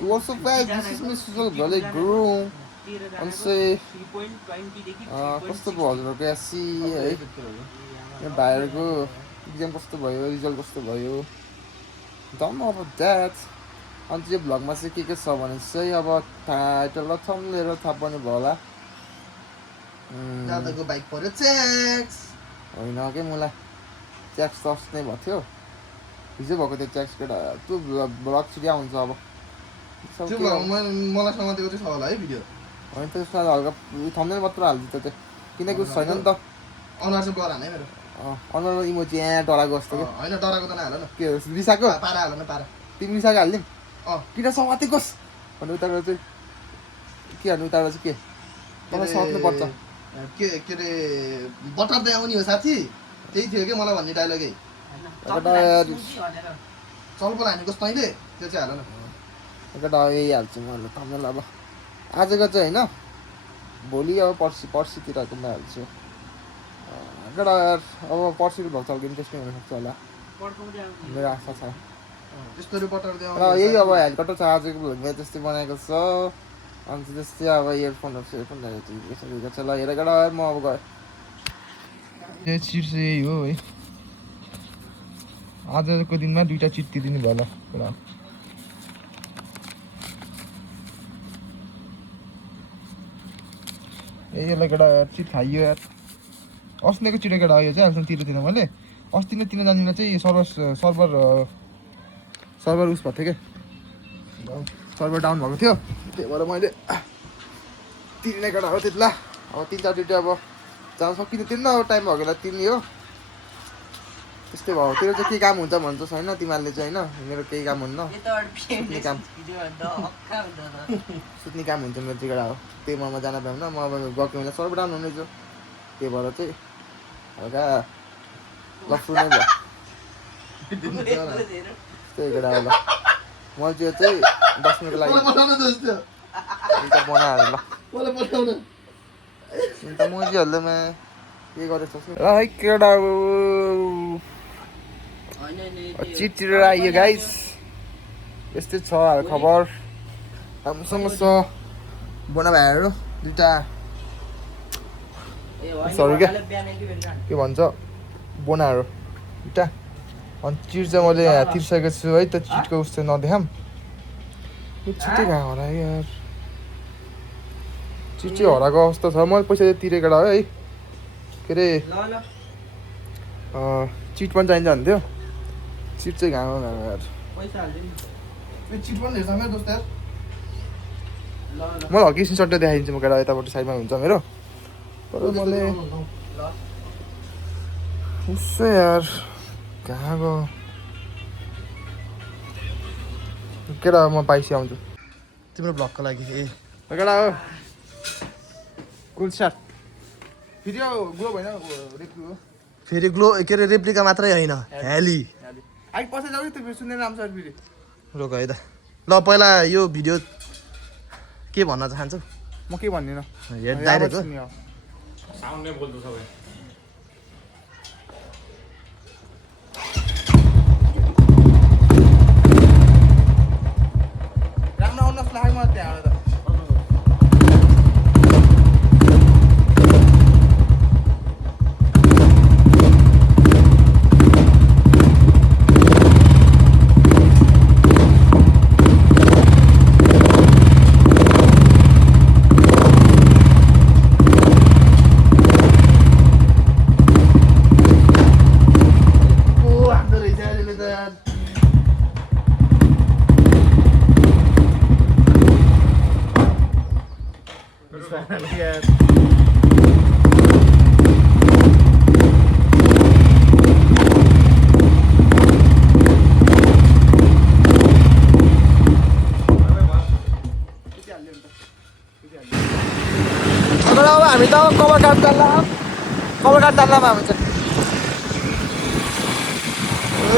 So also guys, this is Miss Sujal Gale Guru. And say कस्तो भयो हजुरको SC है यहाँ भाइहरूको इक्जाम कस्तो भयो रिजल्ट कस्तो भयो डोन्ट नो अबाउट द्याट अन्त यो भ्लगमा चाहिँ के छ भने चाहिँ अब टाइटल र थम्बनेल थाहा पाउनु भयो होला दादाको बाइक पर्यो च्याक्स होइन के मलाई ट्याक्स त अस्ति नै भएको थियो हिजो भएको थियो ट्याक्स केटा त्यो भ्लग छिटो आउँछ अब त्यो मलाई समातेको चाहिँ छ होला है भिडियो होइन त्यसमा हल्का थम्बनेल मात्र हाल्छु त किनकि छैन नि त अनुहार चाहिँ डरा नै मेरो अनुहारमा इमोजी यहाँ डराएको जस्तो कि होइन डराको त नहाल न के हो रिसाको पारा हाल न पारा तिमी रिसाको हालिदिउँ किन समातेकोस् भने उताबाट चाहिँ के हाल्नु उताबाट चाहिँ के तपाईँ समात्नु पर्छ के अरे बटर दे आउने हो साथी त्यही थियो कि मलाई भन्ने डायलगै चल बोल हानेको तैँले त्यो चाहिँ हाल न एउटा यही हाल्छु म थम्बनेल अब आजको चाहिँ होइन भोलि अब पर्सितिरकोमा हाल्छु एउटा अब पर्सिको भ्लग चल्के इन्ट्रेस्टिङ हुनसक्छ होला मेरो आशा छ त्यस्तो बटर दे र यही अब हेलिकप्टर छ आजको भ्लगमा त्यस्तै बनाएको छ अन्त त्यस्तै अब इयरफोनहरू छ ल हेरेर म अब गएँ चिट चाहिँ यही हो है आजको दिनमा 2टा चिट दिनु भयो ल एउटा यसलाई केटा चिट खाइयो यार अस्तिको चिटो केटा यो चाहिँ अहिलेसम्म तिर्दिन मैले अस्ति नै तिन जानिलाई चाहिँ सर्भर उस भएको थियो क्या सर्भर डाउन भएको थियो त्यही भएर मैले तिर्ने केटा हो त्यति बेला अब 3-4 अब जान सकिँदैन तिर्न अब टाइम भएको बेला तिर्ने हो त्यस्तै भयो तेरो चाहिँ के काम हुन्छ भन्छ छैन तिमीहरूले चाहिँ होइन मेरो केही काम हुन्न सुत्ने काम हुन्छ मेरो चाहिँ केटा हो त्यही ममा जान पाउँदैन म अब गएको बेला सर्भर डाउन हुनेछ त्यही भएर चाहिँ हल्का लफु नै भयो त्यही केटा हो ल म चाहिँ 10 मिनटको लागि बनाएर ल अन्त मोजीहरूले के गरेको छ र है केटा चिटतिर आइयो गाइस यस्तै छ हाल खबर हामीसँग छ बोना भाइहरू 2टा सरी क्या के भन्छ बोनाहरू 2टा अनि चिट चाहिँ मैले तिर्सकेको छु है त चिटको उस्तो नदेखाम यो छिटै कहाँ होला यार चिट चाहिँ हराएको अवस्था छ मैले पैसा तिरेको है के अरे चिट पनि चाहिन्छ भन्थ्यो चिट चाहिँ घाँमा यार मलाई हल्की स्क्रिनसट देखाइदिन्छु म केटा यतापट्टि साइडमा हुन्छ मेरो तर मैले उसो यार कहाँ गयो केटा म पाइसी आउँछु तिम्रो ब्लगको लागि केटा हो कुल साट फेरि ग्लो भएन फेरि ग्लो के अरे रेप्लिका मात्रै होइन हेली आइ पछि जाऊ त्यो सुन्दैन राम सर फेरि रोक है त ल पहिला यो भिडियो के भन्न चाहन्छौ म के भन्दिनँ डाइरेक्ट हो साउन्डै बोल्छु सबै राम्रो आउनुहोस् लाग्यो मलाई त्यहाँबाट त हामी त कभर काट जान्लामा हामी चाहिँ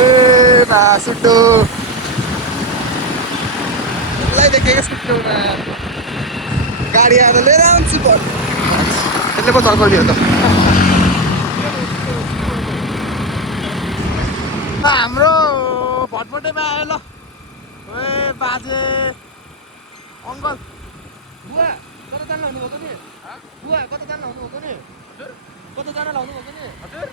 ए सुट्टो देखेको सुट्टो गाडी आएर लिएर आउँछु त्यसले पो चर्काउने हो त हाम्रो भटभटेमा आयो ल ए बाजे अङ्कल बुवा कता जान लाउनु भएको नि बुवा कता जान लाउनु भएको नि कता जान लाउनु भएको नि हजुर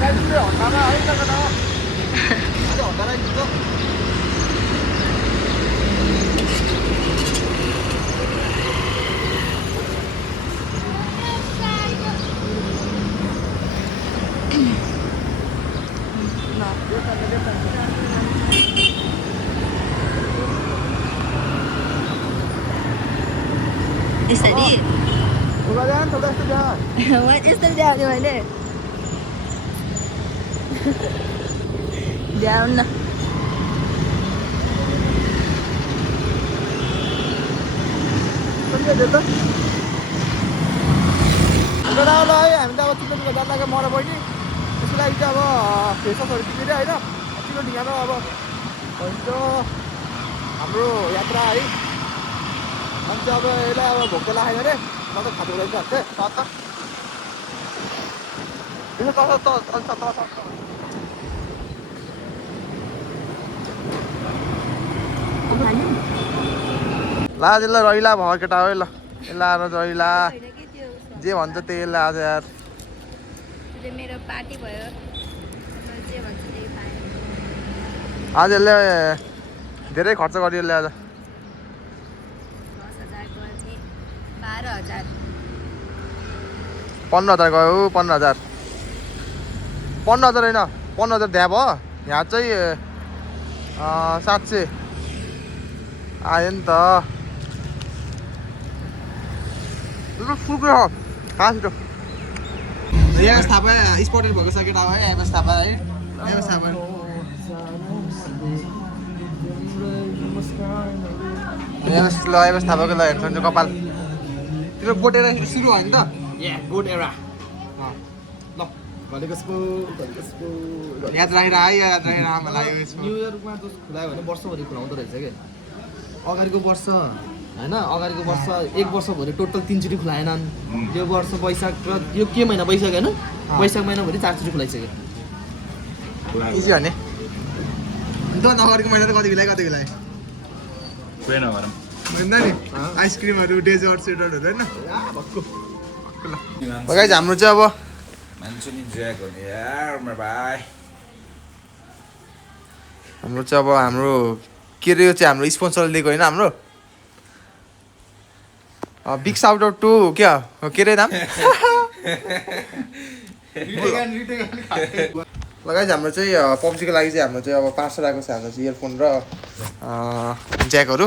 हन्डामा है कता हन्डा राखिदिन्छ यसरी थोड़ा यस्तो त्यहाँ यस्तो ल्याउने मैले ल्याउन न ल है हामी त अब चिकनको जान लाग्यो मर बहिनी त्यसको लागि चाहिँ अब फेसवासहरू टिपेर होइन चिकन ढिँगामा अब भन्छ हाम्रो यात्रा है अनि चाहिँ अब यसलाई अब भोक त लागेन अरे म त खाँदो रहेछ ल त्यसलाई रहिला भयो केटा हो ल यसलाई आएर रहिला जे भन्छ त्यही यसलाई आज यार मेरो पार्टी भयो जे भन्छ त्यही पाएँ आज यसले धेरै खर्च गरियो यसले आज 10,000 गर्ने 12,000 15,000 गयो 15,000 15,000 होइन 15,000 द्या भयो यहाँ चाहिँ 700 आयो नि त कहाँ छिटो एमएस थापा स्पटेड भएको छ केटा है एमएस थापा है एमएस थापा एमएस थापाको ल हेर्छ कपाल तिम्रो गोटेर सुरु भयो नि त गुड एरा ल भनेको याद राखेर आयो याद राखेर आमा लाग्यो यसमा न्यु इयरमा त खुलायो भने वर्षभरि खुलाउँदो रहेछ कि अगाडिको वर्ष होइन अगाडिको वर्ष एक वर्षभरि टोटल 3 चोटि खुलाएनन् यो वर्ष वैशाख र यो के महिना वैशाख होइन वैशाख महिनाभरि 4 चोटि खुलाइसक्यो इजी भने अन्त अगाडिको महिना त कति बेला पुरै नगरौँ भन्दा नि आइसक्रिमहरू डेजर्ट सेटरहरू होइन गाइस हाम्रो चाहिँ अब मान्छे नि ज्याक हो नि यार मेरो भाइ हाम्रो चाहिँ अब हाम्रो के अरे यो चाहिँ हाम्रो स्पोन्सरले दिएको होइन हाम्रो बिग साउट आउट टु क्या के अरे नाम लगाइज हाम्रो चाहिँ पब्जीको लागि चाहिँ हाम्रो चाहिँ अब पार्सल आएको छ हाम्रो चाहिँ इयरफोन र ज्याकहरू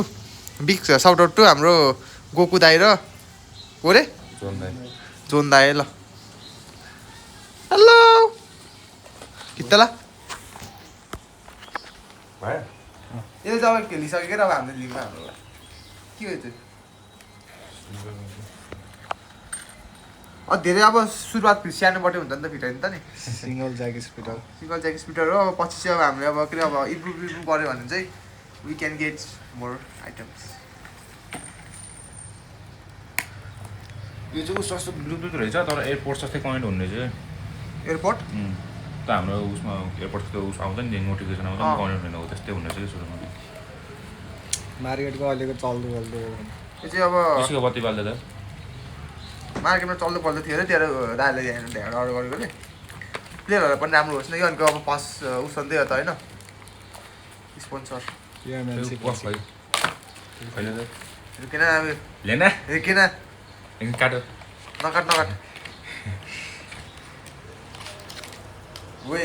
बिग साउट आउट टु हाम्रो गोकु दाई र को रे जोन दाई ल हेलो कित्तला यो चाहिँ अब खेलिसकेर अब हामीले लिनु हाम्रो के हो त्यो धेरै अब सुरुवात सानोबाटै हुन्छ नि त फिटाइ नि त नि सिङ्गल ज्याक स्पिटर स्पिटर हो अब पछि चाहिँ अब हामीले अब के अब इम्प्रुभ गऱ्यो भने चाहिँ we can get more items यो चाहिँ सस्तो ब्लुटुथ रहेछ तर एयरपोर्ट जस्तै कनेक्ट हुने चाहिँ एयरपोर्ट त हाम्रो उसमा एयरपोर्टको उस आउँछ नि नोटिफिकेसन आउँछ नि कनेक्ट हुने हो त्यस्तै हुने चाहिँ सुरुमा मार्केटको अहिलेको चल्दो यो चाहिँ अब यसको बत्ती बाल्दा त मार्केटमा चल्नु पर्दै थियो अरे तेरो दाइले ढ्याँडा अर्डर गरेको नि प्लेयरहरू पनि राम्रो होस् न यो अनिको अब पास उस सन्दै हो त होइन स्पोन्सर किन अब लेन किन काट नकाट वे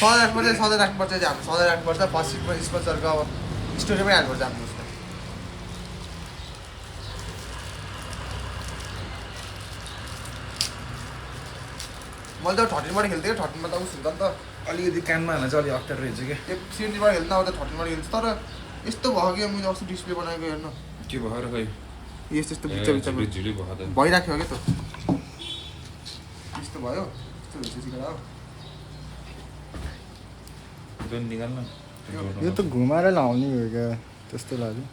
सधैँ राख्नुपर्छ हाम्रो सधैँ राख्नुपर्छ फर्स्ट स्पोन्सरको अब स्टोरी पनि हाल्नुपर्छ हाम्रो उसमा मैले त 13बाट खेल्थेँ 13मा त उस हुन्छ नि त अलिकति कानमा हाल्न चाहिँ अलिक अप्ठ्यारो रहेछ क्या त्यो 17बाट खेल्दा अब त 13बाट खेल्छ तर यस्तो भयो कि मैले अस्ति डिस्प्ले बनाएको हेर्नु के भयो र खै यस्तो बिचमा झिली भयो त भइराख्यो क्या त यस्तो भयो यस्तो हुन्छ सिकेर हो त्यो निकाल्न यो त घुमाएर लाउने हो क्या त्यस्तो लाग्यो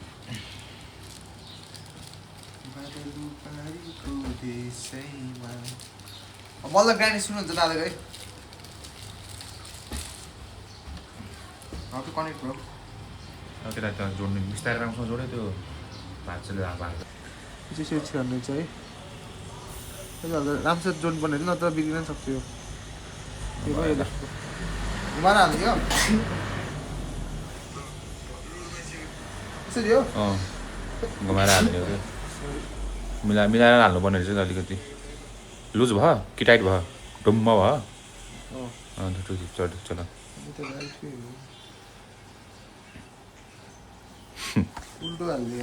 बल्ल ग्रानी सुन्नुहुन्छ दादाको है त्यो कनेक्ट भयो त्यसलाई त्यहाँ जोड्ने बिस्तारै राम्रोसँग जोड्यो त्यो भाँच्चाले भाँच्छ चाहिँ स्विच गर्ने चाहिँ है राम्रोसँग जोड्नु पर्ने नत्र बिग्रिन सक्छ यो घुमाएर हाल्ने क्या यसरी हो घुमाएर हाल्ने हो क्या मिलाएर हाल्नुपर्ने रहेछ अलिकति लुज भयो कि टाइट भयो डुम्म भयो अन्त ठिक छ ल उल्टो हाल्ने